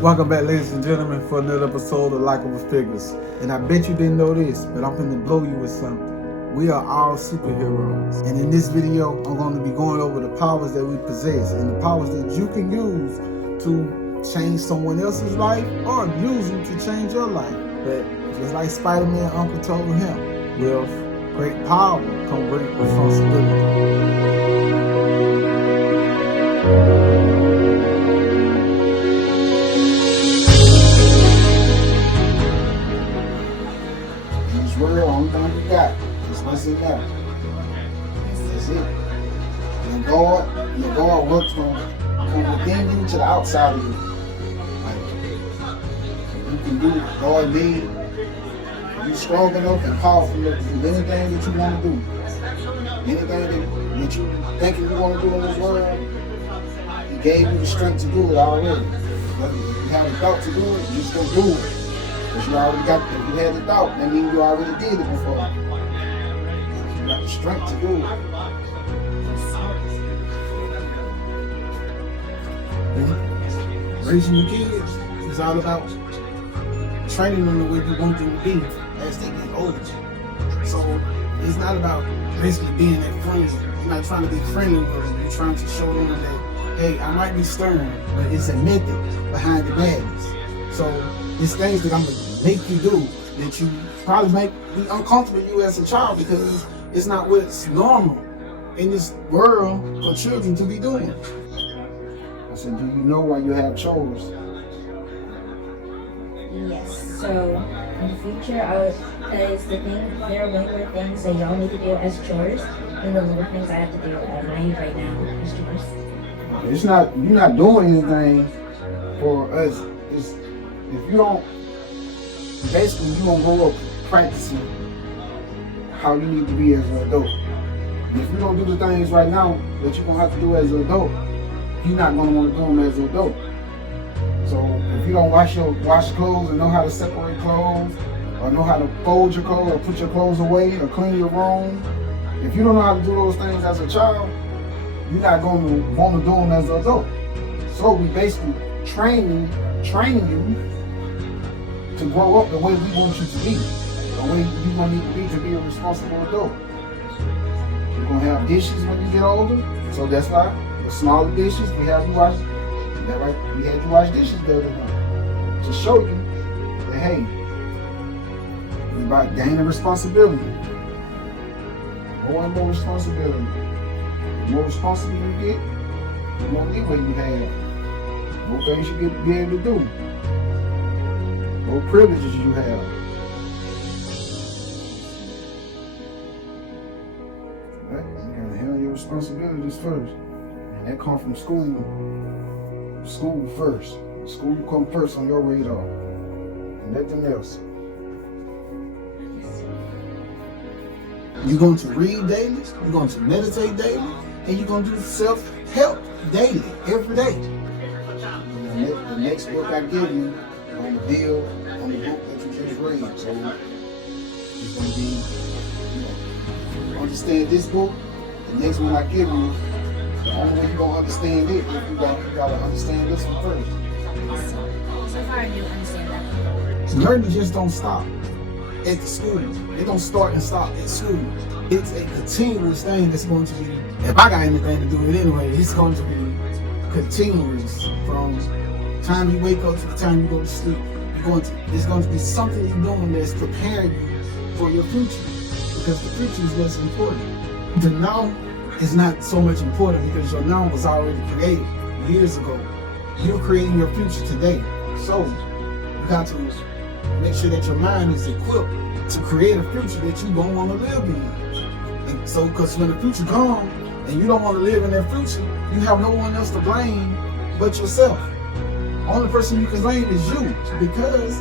Welcome back, ladies and gentlemen, for another episode of Likeable Figures. And I bet you didn't know this, but I'm going to blow you with something. We are all superheroes. And in this video, I'm going to be going over the powers that we possess and the powers that you can use to change someone else's life or use them to change your life. But just like Spider-Man uncle told him, with great power come great responsibility. Only thing you got is what's in there. That's it. Your God works from within you to the outside of you. Like, you can do God made you strong enough and powerful enough to do anything that you want to do. Anything that you think you want to do in this world, He gave you the strength to do it already. Whether you have the thought to do it, you still do it. Because you already got, if you had the thought, that means you already did it before. You got the strength to do it. Raising your kids is all about training them the way you want them to be as they get older. So it's not about basically being that friend. You're not trying to be friendly with them. You're trying to show them that, hey, I might be stern, but it's a method behind the madness. So it's things that I'm going to make you do that you probably make be uncomfortable you as a child because it's not what's normal in this world for children to be doing. I said, do you know why you have chores? Yes, so in the future, because there are way more things that y'all need to do as chores than the little things I have to do at my age right now as chores. It's not, you're not doing anything for us. It's, if you don't, basically you don't grow up practicing how you need to be as an adult. And if you don't do the things right now that you're going to have to do as an adult, you're not going to want to do them as an adult. So if you don't wash clothes and know how to separate clothes, or know how to fold your clothes, or put your clothes away, or clean your room, if you don't know how to do those things as a child, you're not going to want to do them as an adult. So we basically train you to grow up the way we want you to be, the way you're going to need to be a responsible adult. You're going to have dishes when you get older, so that's why the smaller dishes, we had you wash dishes the other night to show you that, hey, it's about gaining responsibility. More and more responsibility. The more responsible you get, the more leeway you have, the more things you get to be able to do. What privileges you have. Right? You gotta handle your responsibilities first. And that comes from school. School first. School come first on your radar. And nothing else. You're going to read daily, you're going to meditate daily, and you're going to do self-help daily, every day. The next book I give you, I'm going to deal on the book that you just read. So it's going to be, you understand this book, the next one I give you, the only way you're going to understand it is you got to understand this one first. So far I do understand that. Learning just don't stop at the school. It don't start and stop at school. It's a continuous thing that's going to be, if I got anything to do with it anyway, it's going to be continuous from the time you wake up to the time you go to sleep. It's going to be something you're doing that's preparing you for your future, because the future is what's important. The now is not so much important because your now was already created years ago. You're creating your future today. So you got to make sure that your mind is equipped to create a future that you don't want to live in. And so, because when the future comes and you don't want to live in that future, you have no one else to blame but yourself. Only person you can blame is you, because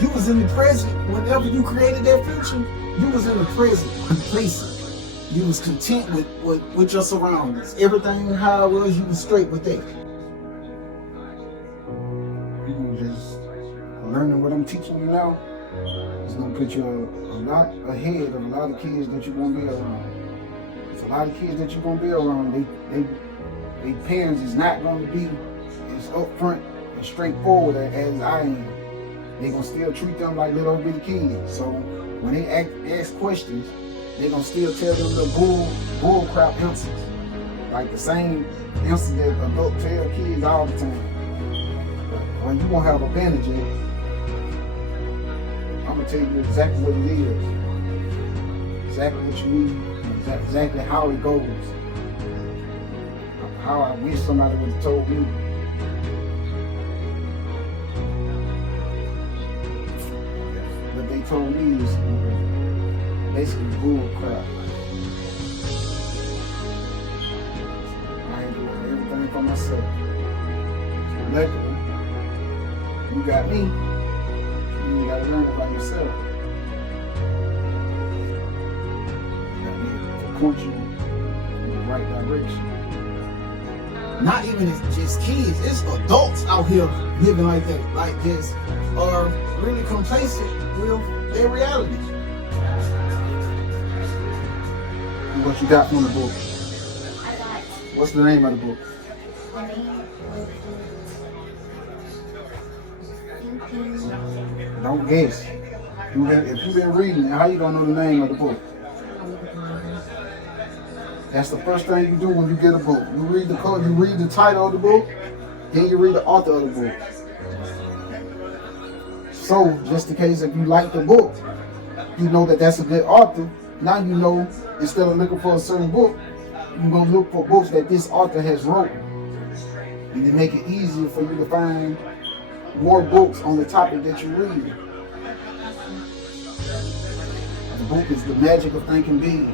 you was in the present. Whenever you created that future, you was in the present, complacent. You was content with your surroundings. Everything how it was, you was straight with that. You just learning what I'm teaching you now is going to put you a lot ahead of a lot of kids that you're going to be around. There's a lot of kids that you're going to be around. They parents is not going to be as upfront as straightforward as I am. They're gonna still treat them like little bitty kids. So when they ask questions, they're gonna still tell them the bull crap answers. Like the same answers that adults tell kids all the time. But when you gonna have a manager, I'm gonna tell you exactly what it is, exactly what you need, exactly how it goes. How I wish somebody would have told me. What they told me is basically bull crap. I ain't doing everything for myself. Luckily, you got me. You gotta learn it by yourself. You got me to point you in the right direction. Not even just kids, it's adults out here living like that, like this, are really complacent with their reality. What you got from the book? I got What's the name of the book? the name of thinking. Don't guess. If you've been reading it, how you gonna know the name of the book? That's the first thing you do when you get a book. You read the code, you read the title of the book, then you read the author of the book. So, just in case if you like the book, you know that that's a good author. Now you know, instead of looking for a certain book, you're gonna look for books that this author has written. And to make it easier for you to find more books on the topic that you read. The book is The Magic of Thinking Big.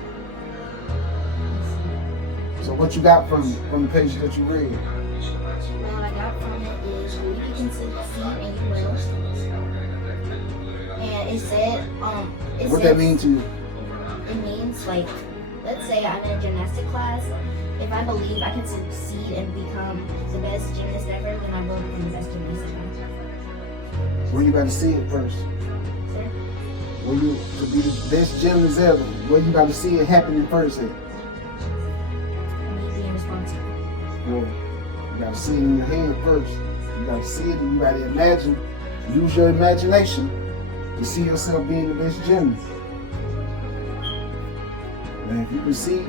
So what you got from the page that you read? What I got from it is you can succeed and you will. And it said, What that mean to you? It means like, let's say I'm in a gymnastic class. If I believe I can succeed and become the best gymnast ever, then I will become the best gymnast ever. Where you got to see it first. Sir? Where you to be the best gymnast ever. Where you got to see it happening first. At. Me being responsible. Well, you got to see it in your head first. You got to see it and you got to imagine. Use your imagination to see yourself being the best gymnast. And if you can see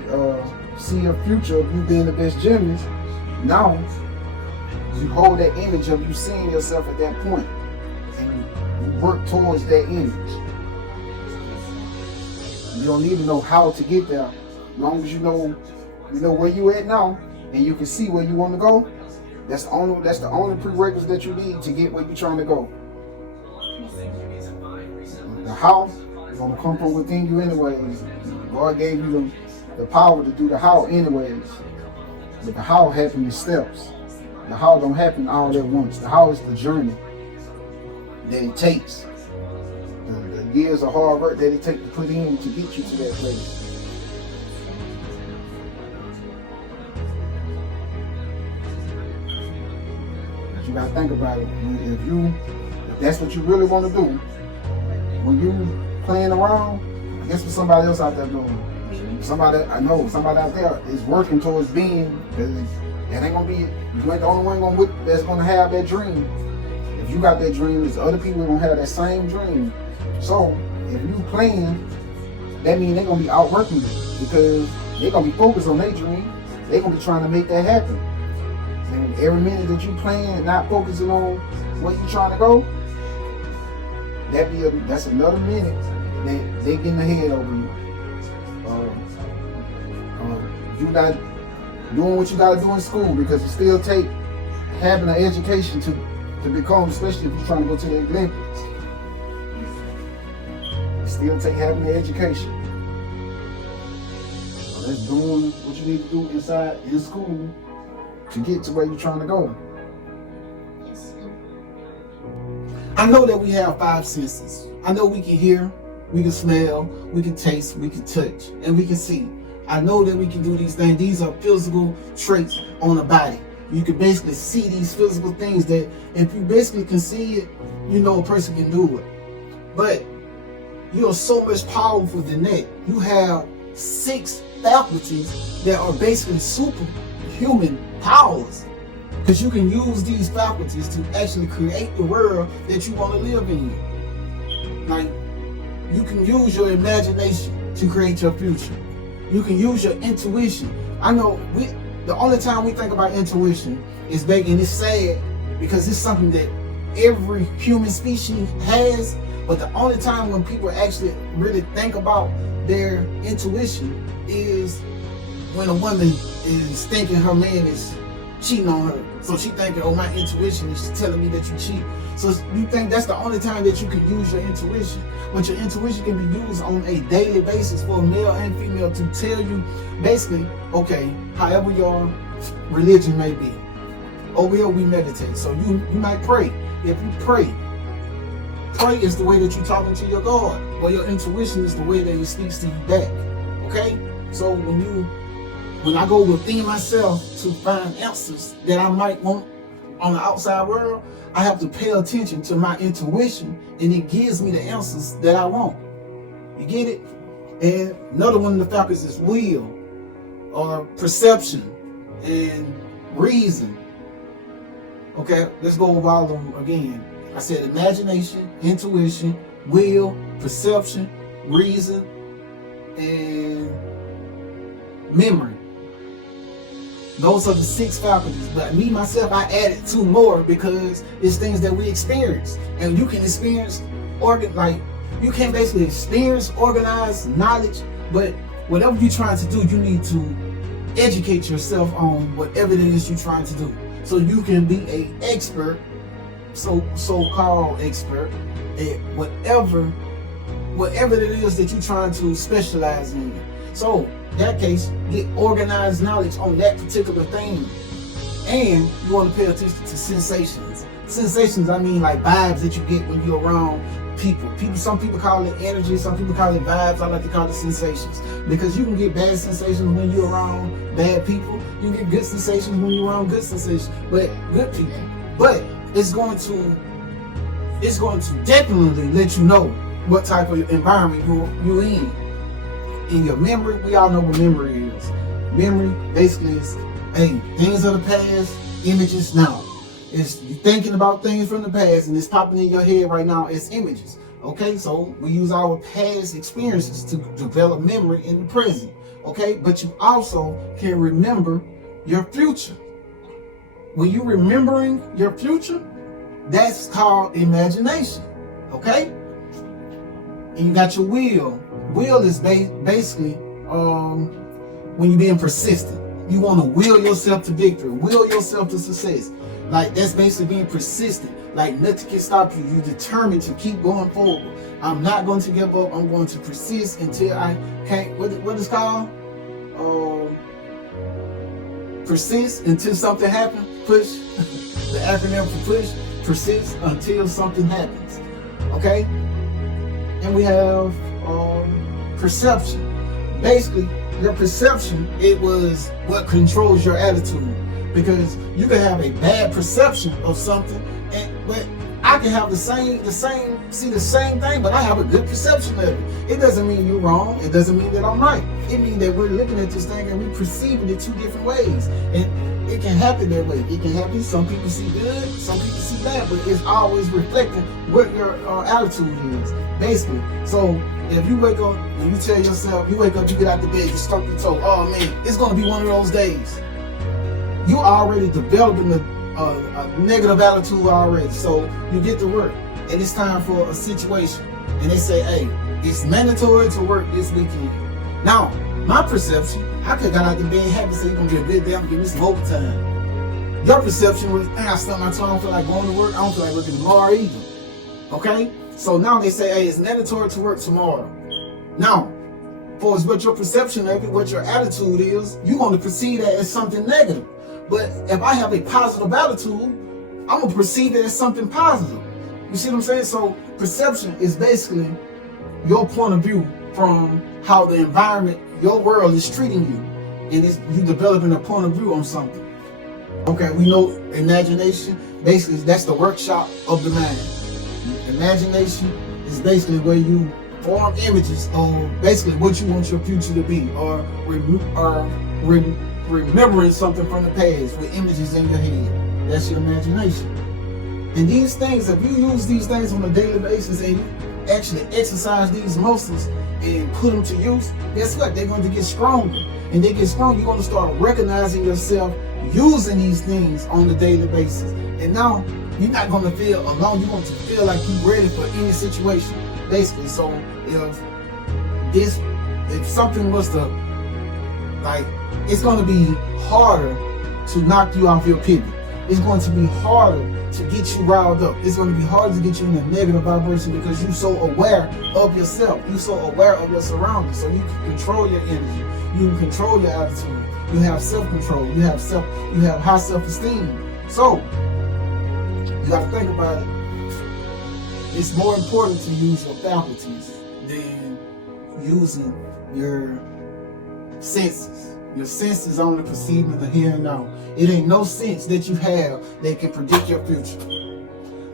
a future of you being the best gymnast, now you hold that image of you seeing yourself at that point, and you work towards that image. You don't need to know how to get there, as long as you know where you at now, and you can see where you want to go. That's the only prerequisite that you need to get where you're trying to go. The how is going to come from within you anyways. God gave you the power to do the how anyways. But the how happens in steps. The how don't happen all at once. The how is the journey that it takes. The years of hard work that it takes to put in to get you to that place. But you gotta think about it. If that's what you really want to do, when you playing around, guess what somebody else out there doing? Somebody out there is working towards being. That ain't gonna be. You ain't the only one that's gonna have that dream. If you got that dream, there's other people gonna have that same dream. So if you playing, that means they're gonna be outworking you because they're gonna be focused on their dream. They're gonna be trying to make that happen. And every minute that you playing and not focusing on where you trying to go, that's another minute that they getting ahead over you. You not doing what you gotta do in school because it still take having an education to become, especially if you're trying to go to the Olympics. It still take having the education. So that's doing what you need to do inside in school to get to where you're trying to go. Yes. I know that we have 5 senses. I know we can hear, we can smell, we can taste, we can touch, and we can see. I know that we can do these things. These are physical traits on the body. You can basically see these physical things that if you basically can see it, you know a person can do it. But you are so much powerful than that. You have 6 faculties that are basically superhuman powers. Because you can use these faculties to actually create the world that you want to live in. Like, you can use your imagination to create your future. You can use your intuition. I know the only time we think about intuition is back, and it's sad because it's something that every human species has, but the only time when people actually really think about their intuition is when a woman is thinking her man is cheating on her. So she thinking, oh, my intuition is telling me that you cheat. So you think that's the only time that you can use your intuition. But your intuition can be used on a daily basis for a male and female to tell you basically, okay, however your religion may be, or will we meditate. So you might pray. If you pray is the way that you're talking to your God, or your intuition is the way that He speaks to you back. Okay? So when I go within myself to find answers that I might want on the outside world, I have to pay attention to my intuition, and it gives me the answers that I want. You get it? And another one of the faculties is will, or perception, and reason. Okay, let's go over all of them again. I said imagination, intuition, will, perception, reason, and memory. Those are the 6 faculties. But me, myself, I added 2 more because it's things that we experience. And you can experience, you can basically experience organized knowledge, but whatever you're trying to do, you need to educate yourself on whatever it is you're trying to do. So you can be an expert, so-called expert, at whatever it is that you're trying to specialize in. So in that case, get organized knowledge on that particular thing. And you want to pay attention to sensations. Sensations, I mean like vibes that you get when you're around people. Some people call it energy, some people call it vibes. I like to call it sensations. Because you can get bad sensations when you're around bad people. You can get good sensations when you're around good sensations, but good people. But it's going to definitely let you know what type of environment you're in. In your memory, we all know what memory is. Memory basically is, hey, things of the past, images now. It's you thinking about things from the past and it's popping in your head right now as images. Okay, so we use our past experiences to develop memory in the present. Okay, but you also can remember your future. When you're remembering your future, that's called imagination. Okay? And you got your will. Will is basically when you're being persistent. You want to will yourself to victory, will yourself to success. Like that's basically being persistent. Like nothing can stop you. You're determined to keep going forward. I'm not going to give up. I'm going to persist until I can't. What is called? Persist until something happens. Push. The acronym for push. Persist until something happens. Okay. And we have perception. Basically, your perception, it was what controls your attitude. Because you can have a bad perception of something, but I can have the same thing, but I have a good perception of it. It doesn't mean you're wrong. It doesn't mean that I'm right. It means that we're looking at this thing and we're perceiving it 2 different ways. And it can happen that way. It can happen. Some people see good, some people see bad, but it's always reflecting what your attitude is, basically. So if you wake up and you tell yourself, you wake up, you get out the bed, you stump your toe, oh man, it's going to be one of those days. You already developing a negative attitude already. So you get to work and it's time for a situation. And they say, hey, it's mandatory to work this weekend. Now, my perception, I could have got out the bed happy, say, you're going to be a good day, I'm going to give me some overtime. Your perception was, I stumped my toe, I don't feel like going to work, I don't feel like working tomorrow either. Okay? So now they say, hey, it's mandatory to work tomorrow. Now, for what your perception of it, what your attitude is, you're going to perceive that as something negative. But if I have a positive attitude, I'm going to perceive it as something positive. You see what I'm saying? So perception is basically your point of view from how the environment, your world is treating you. And it's you developing a point of view on something. Okay, we know imagination, basically that's the workshop of the mind. Imagination is basically where you form images of basically what you want your future to be, or remembering something from the past with images in your head. That's your imagination. And these things, if you use these things on a daily basis and you actually exercise these muscles and put them to use, guess what? They're going to get stronger. And they get stronger, you're going to start recognizing yourself using these things on a daily basis. And now you're not going to feel alone. You're going to feel like you're ready for any situation, basically. So if something was to, like, it's going to be harder to knock you off your pivot. It's going to be harder to get you riled up. It's going to be harder to get you in a negative vibration because you're so aware of yourself. You're so aware of your surroundings. So you can control your energy. You can control your attitude. You have self-control. You have high self-esteem. So you got to think about it. It's more important to use your faculties than using your senses. Your senses only perceiving the here and now. It ain't no sense that you have that can predict your future.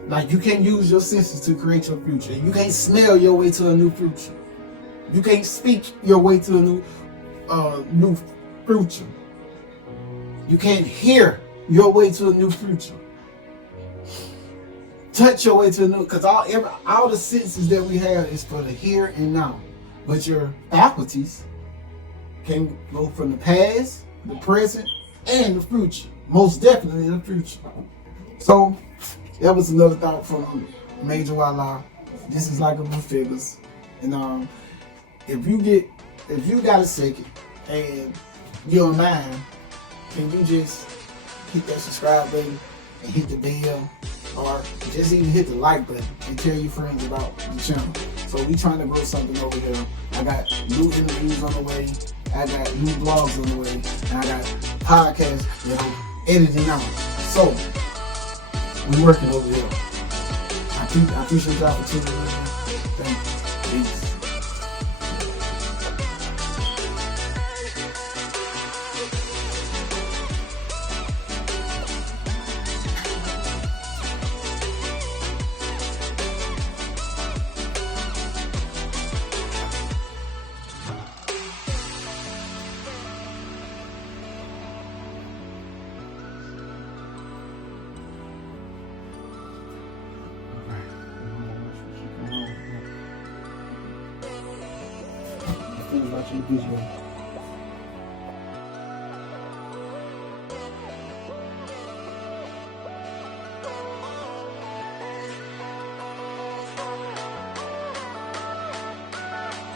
Like, you can't use your senses to create your future. You can't smell your way to a new future. You can't speak your way to a new future. You can't hear your way to a new future. Touch your way to a new, because all the senses that we have is for the here and now. But your faculties can go from the past, the present, and the future. Most definitely the future. So that was another thought from Major Wala. This is like a blue figures. And if you got a second and you're mine, can you just hit that subscribe button and hit the bell, or just even hit the like button and tell your friends about the channel. So we trying to grow something over here. I got new interviews on the way. I got new blogs on the way. And I got podcasts that I'm editing out. So we're working over here. I appreciate y'all for tuning in. Thank you. Peace. About your visual.